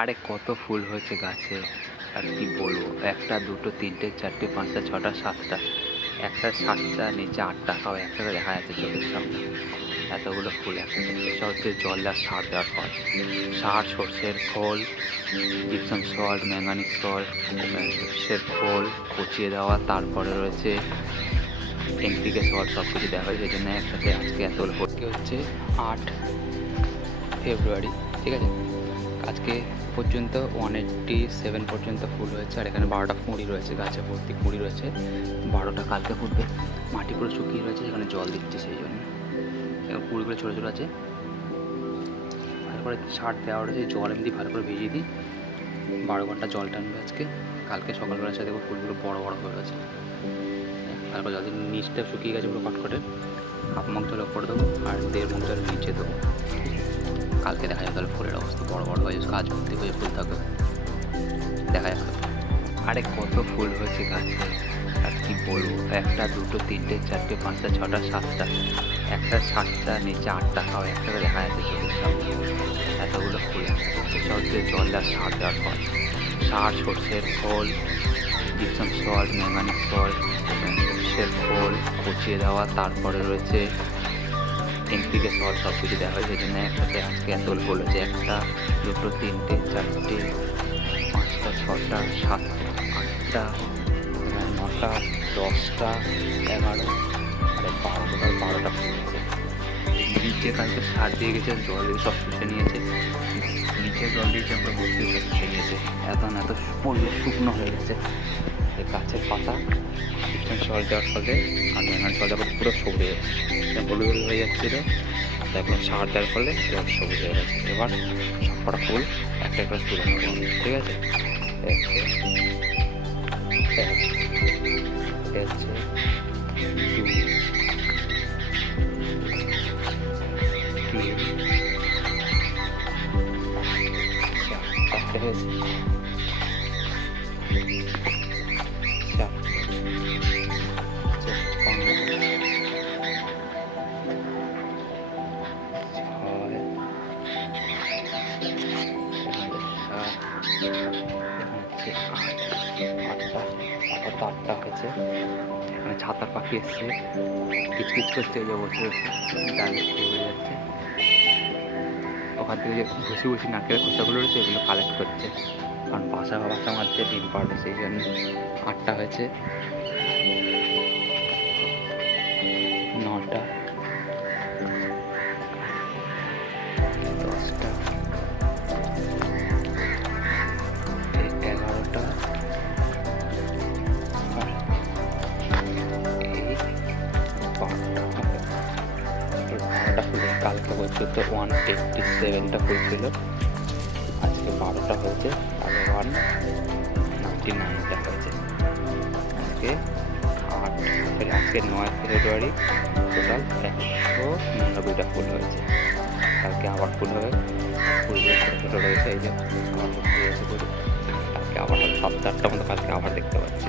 আরে কত ফুল হয়েছে গাছে, আর কি বলব? একটা, দুটো, তিনটে, চারটে, পাঁচটা, ছটা, সাতটা। একটা সাতটা, নিচে আটটা, সব একসাথে দেখা যাচ্ছে চোখের সামনে। এতগুলো ফুল একসাথে। এসব হচ্ছে জল আর সার দেওয়ার ফল। সার, সর্ষের খোল জিপসাম সল্ট ম্যাঙ্গানিজ সল্ট সর্ষের খোল পচিয়ে দেওয়া। তারপরে রয়েছে এনপিকে সল্ট সব কিছু দেওয়া হয়েছে। সেই জন্য একসাথে আজকে এতগুলো ভর্তি হচ্ছে আট ফেব্রুয়ারি, ঠিক আছে? আজকে পর্যন্ত ওয়ান এইট্টি সেভেন পর্যন্ত ফুল হয়েছে, আর এখানে বারোটা কুঁড়ি রয়েছে, গাছে ভর্তি কুঁড়ি রয়েছে। বারোটা কালকে ফুটবে, মাটি পুরো শুকিয়ে রয়েছে এখানে জল দিচ্ছে সেই জন্য। এবার কুঁড়িগুলো ছোটো ছোটো আছে। ভালো করে সার দেওয়া রয়েছে জল এমনি ভালো করে ভিজিয়ে দিই, বারো ঘণ্টা জল টানবে আজকে। কালকে সকালবেলা সাথে দেখব ফুলগুলো বড় বড় হয়ে গেছে। ভালো করে দিয়ে নিচটা শুকিয়ে গেছে পুরো কটকটে, হাফ মগ জল করে দেবো, আর দেড় মগ জল নিচে দেবো। কালকে দেখা যাবে, তাহলে ফুলের অবস্থা, বড় বড় হয়ে কাজ ভর্তি হয়ে ফুল থাকবে। দেখা যাক। আরে কত ফুল হয়েছে গাছে। আর কি বলব, একটা, দুটো, তিনটে, চারটে, পাঁচটা, ছটা, সাতটা। একটা, সাতটা, নিচে আটটা সব একসাথে দেখা যাচ্ছে চোখের সামনে। এতগুলো ফুল একসাথে সব হচ্ছে জল আর সার দেওয়ার ফল। সার, সর্ষের ফল, জিপসাম সল্ট, ম্যাঙ্গানিজ সল্ট, সর্ষের খোল পচিয়ে দেওয়া, তারপরে রয়েছে এনপিকে সল সব কিছু দেওয়া হয় সেই জন্য একসাথে আজকে এতগুলো ফুল হয়েছে একটা, দুটো, তিনটে, চারটে, পাঁচটা, ছটা, সাতটা, আটটা নটা, দশটা, এগারো আরে বারোটা বারোটা নিচে কালকে সার দিয়ে গেছে, জল দিয়ে সব শুষে নিয়েছে। নিচে জল দিয়েছে, আমরা ভর্তি সব শুষে নিয়েছে। এখন এত পরিবেশ শুকনো হয়ে গেছে। গাছের পাতা কিছুক্ষণ জল দেওয়ার ফলে আর মেঘার জল দেওয়ার পুরো সবুজ হয়ে হলুদ হলুদ হয়ে যাচ্ছিল তারপর সার দেওয়ার ফলে জল সবুজ হয়ে গেছে এবার সবকটা ফুল একটা একটা তুলে নেব ঠিক আছে এক, এক, আটটা হয়েছে এখানে ছাতার পাখি এসছে। কিচকিচ করছে যে বসে ডালে যাচ্ছে ওখান থেকে যে ভুসি ভুসি নাকের খোসাগুলো রয়েছে এগুলো কালেক্ট করছে কারণ বাসা বাসা মারছে ডিম পাড়বে সেই জন্য আটটা হয়েছে। নটা। দশটা। এগারোটা। পর্যন্ত ওয়ান এইটটি সেভেনটা ফুল আজকে বারোটা হয়েছে। নাইনটি দেখা হয়েছে আজকে আট আজকে নয় ফেব্রুয়ারি, টোটাল একশো নিরানব্বইটা ফুল হয়েছে। কালকে আবার ফুল হবে। ফুলগুলো ছোটো ছোটো রয়েছে এই যে পুরো কালকে আবার সাতটা আটটা মতো কালকে আবার দেখতে পাচ্ছি।